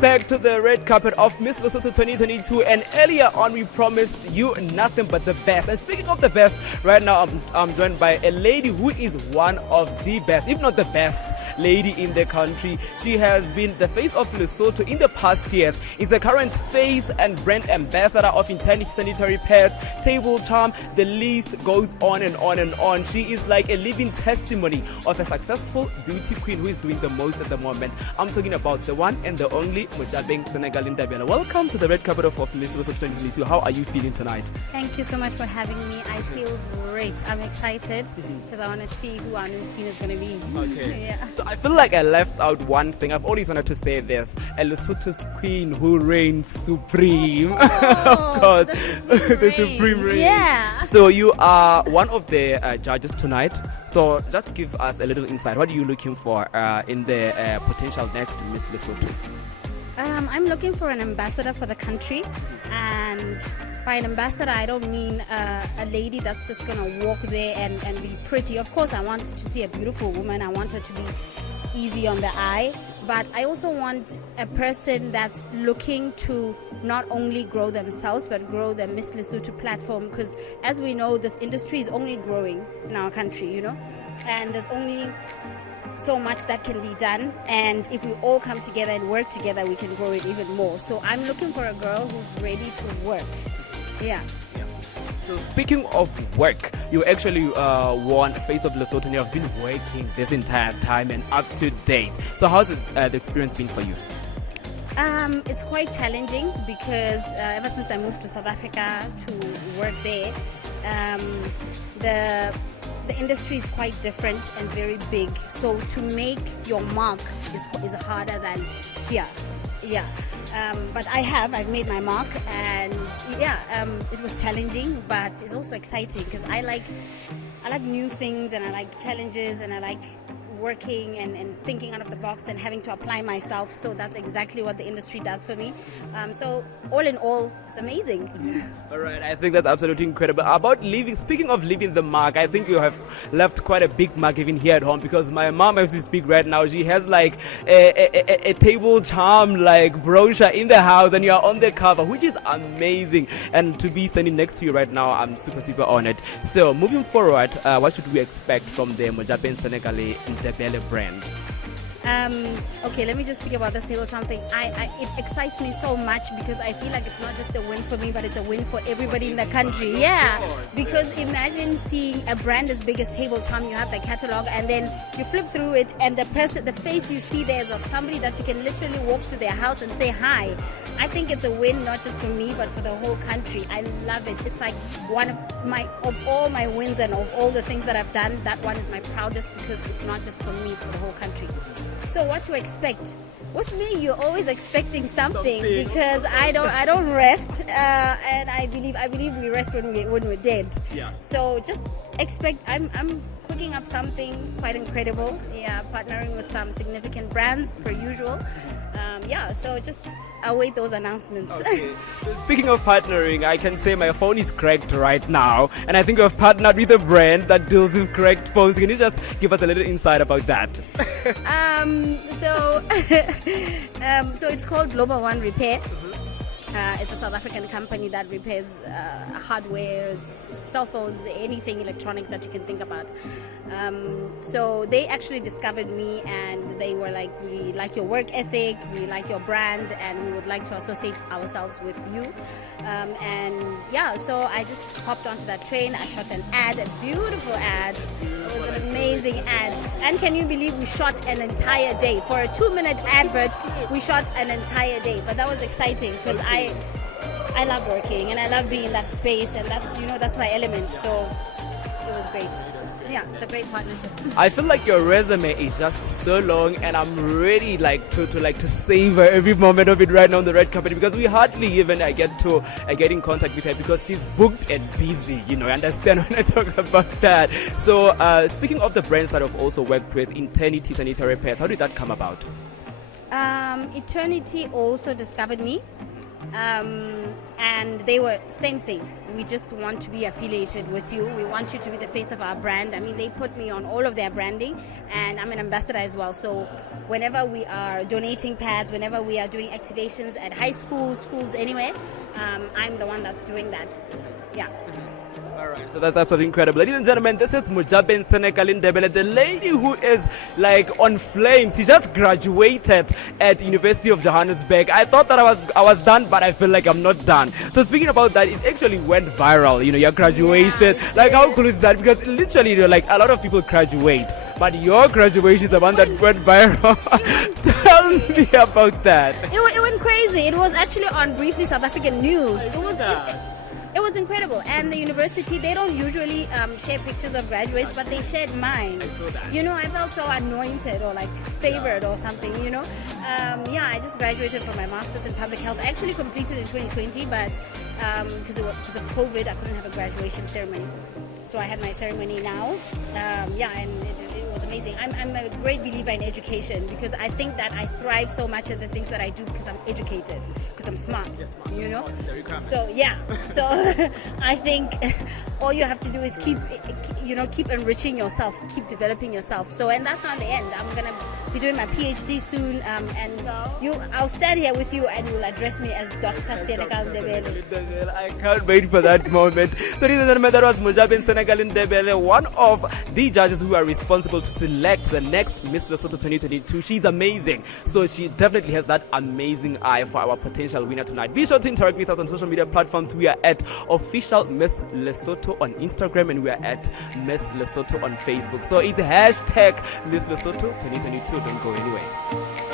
back to the red carpet of Miss Lesotho 2022, and earlier on we promised you nothing but the best. And speaking of the best, right now I'm joined by a lady who is one of the best, if not the best lady in the country. She has been the face of Lesotho in the past years, is the current face and brand ambassador of Eternity Sanitary Pads, Table Charm. The list goes on and on and on. She is like a living testimony of a successful beauty queen who is doing the most at the moment. I'm talking about the one and the only Mojabeng Senegal. Welcome to the red carpet of Miss Lesotho 2022. How are you feeling tonight? Thank you so much for having me. I feel great. I'm excited because I want to see who our new queen is going to be. Okay. Yeah. So I feel like I left out one thing. I've always wanted to say this. A Lesotho's queen who reigns supreme. Oh, of course. the supreme reign. Yeah. So you are one of the judges tonight. So just give us a little insight. What are you looking for in the potential next Miss Lesotho? I'm looking for an ambassador for the country, and by an ambassador I don't mean a lady that's just gonna walk there and be pretty. Of course I want to see a beautiful woman. I want her to be easy on the eye, but I also want a person that's looking to not only grow themselves but grow the Miss Lesotho platform, because as we know, this industry is only growing in our country, and there's only so much that can be done, and if we all come together and work together, we can grow it even more. So I'm looking for a girl who's ready to work. Yeah. So speaking of work, you actually won Face of Lesotho and you have been working this entire time and up to date. So how's the experience been for you? It's quite challenging because ever since I moved to South Africa to work there, the industry is quite different and very big. So to make your mark is harder than here. Yeah. But I've made my mark, and it was challenging, but it's also exciting because I like new things, and I like challenges, and I like working and thinking out of the box and having to apply myself. So that's exactly what the industry does for me. So all in all, it's amazing. All right, I think that's absolutely incredible. About speaking of leaving the mark, I think you have left quite a big mark even here at home, because my mom, as we speak right now, she has like a Table Charm like brochure in the house, and you are on the cover, which is amazing. And to be standing next to you right now, I'm super, super honored. So moving forward, what should we expect from the Mojabeng Senegalese Ndebele brand? Okay, let me just speak about this Table Charm thing. It excites me so much because I feel like it's not just a win for me, but it's a win for everybody in the country. Yeah, because imagine seeing a brand as big as Table Charm. You have the catalog, and then you flip through it, and the face you see there is of somebody that you can literally walk to their house and say hi. I think it's a win not just for me, but for the whole country. I love it. It's like one of all my wins and of all the things that I've done, that one is my proudest, because it's not just for me, it's for the whole country. So what to expect? With me, you're always expecting something because I don't rest, and I believe we rest when we're dead. Yeah. So just expect. I'm cooking up something quite incredible. Yeah, partnering with some significant brands per usual. So just await those announcements. Okay. So speaking of partnering, I can say my phone is cracked right now, and I think we have partnered with a brand that deals with cracked phones. Can you just give us a little insight about that? So it's called Global One Repair. It's a South African company that repairs hardware, cell phones, anything electronic that you can think about. So they actually discovered me, and they were like, we like your work ethic, we like your brand, and we would like to associate ourselves with you. So I just hopped onto that train. I shot an ad, a beautiful ad. It was an amazing ad. And can you believe we shot an entire day? For a 2-minute advert, we shot an entire day. But that was exciting because I love working and I love being in that space, and that's my element. So it was great. Yeah, it's a great partnership. I feel like your resume is just so long, and I'm ready to savor every moment of it right now on the red carpet, because we hardly even get in contact with her because she's booked and busy. I understand when I talk about that. So speaking of the brands that I've also worked with, Eternity Sanitary Pads, how did that come about? Eternity also discovered me. And and they were same thing. We just want to be affiliated with you. We want you to be the face of our brand. I mean, they put me on all of their branding, and I'm an ambassador as well. So whenever we are donating pads, whenever we are doing activations at high schools, anywhere, I'm the one that's doing that. Yeah. All right, so that's absolutely incredible. Ladies and gentlemen, this is Mojabeng Ndebele, the lady who is like on flames. She just graduated at University of Johannesburg. I thought that I was done, but I feel like I'm not done. So speaking about that, it actually went viral, your graduation. Yeah, like how cool is that? Because literally, like a lot of people graduate, but your graduation is the one that went viral. Tell me about that. It went crazy. It was actually on Briefly South African News. It was incredible, and the university, they don't usually share pictures of graduates, but they shared mine. I saw that. I felt so anointed or like favored or something, I just graduated from my master's in public health. I actually completed in 2020, but because of COVID, I couldn't have a graduation ceremony. So I had my ceremony now, and it was amazing. I'm a great believer in education, because I think that I thrive so much at the things that I do because I'm educated, because I'm smart, So so I think all you have to do is keep enriching yourself, keep developing yourself. So, and that's not the end. I'm gonna be doing my PhD soon, and I'll stand here with you, and you'll address me as Dr. Senekal Ndebele. I can't wait for that moment. So, ladies and gentlemen, that was Mojabeng Ndebele, one of the judges who are responsible to select the next Miss Lesotho 2022. She's amazing. So she definitely has that amazing eye for our potential winner tonight. Be sure to interact with us on social media platforms. We are at official Miss Lesotho on Instagram, and we are at Miss Lesotho on Facebook. So it's hashtag Miss Lesotho 2022. Don't go anywhere.